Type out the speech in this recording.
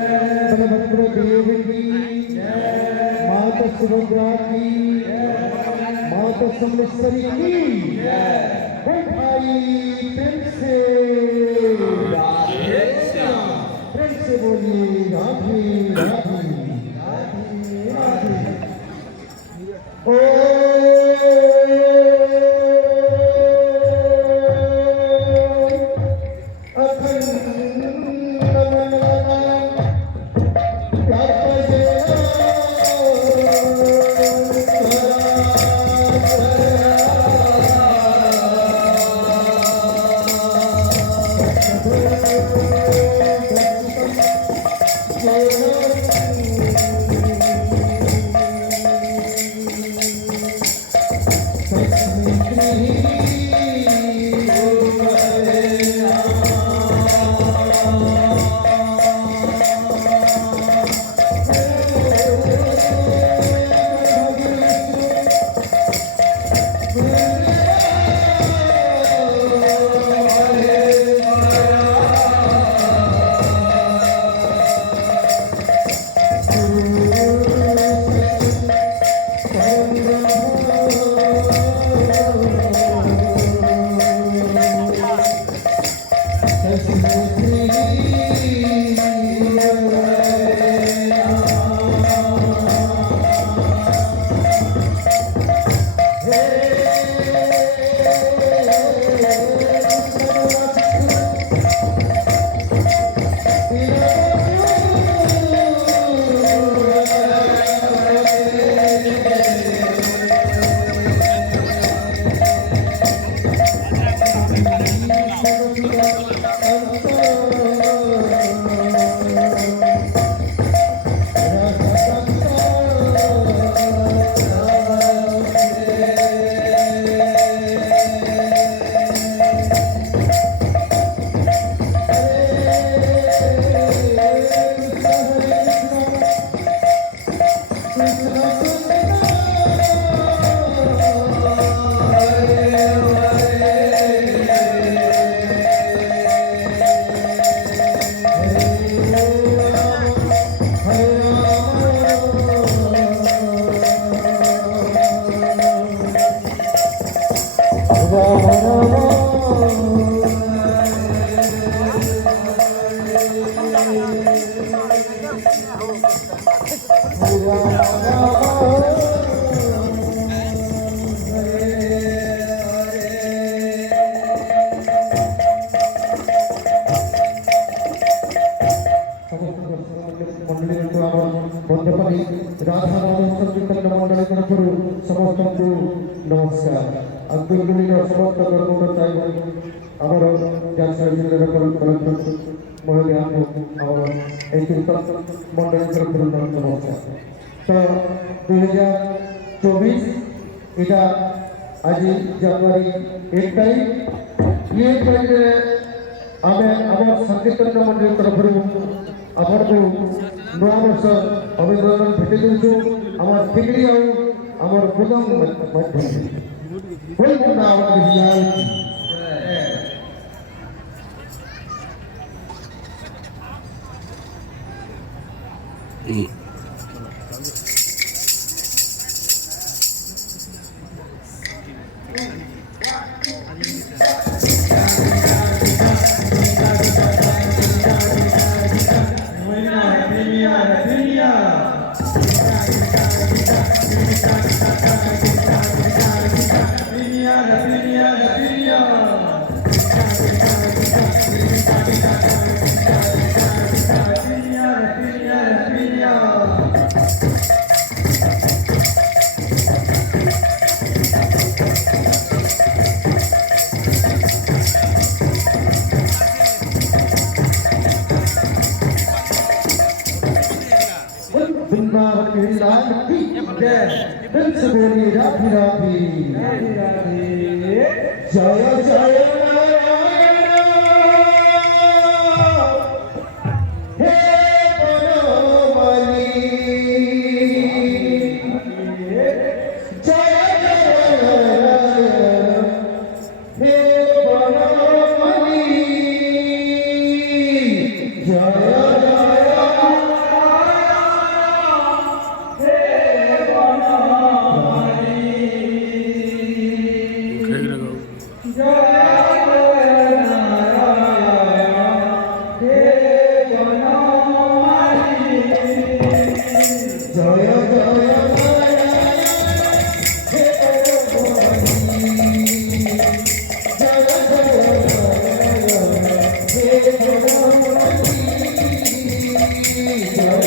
बलभद्र देव की माता सुभद्रा की माता सोमेश्वरी की भाई प्रेम से बोलिए राधे राधे राधे राधे। ओ नमस्कार अंतर्गुणीय समस्त कर्मचारी आमर जांचर जिल्ला कलेक्टर महोदय और कीर्तन मंडल तरफ नमस्कार। तो 2024 इटा आज जनवरी 1 तारीख ये तारीख आमे आमर संकीर्तन मंडल तरफ आमर को नया वर्ष अभिनंदन भेटी देछु आमर ठिकरी आमर गुदम माध्यम कोई वृंदावन विहार दिल से बोलिए राधे राधे जय जय हे बनमाली जय जय हे बनमाली जय जय जय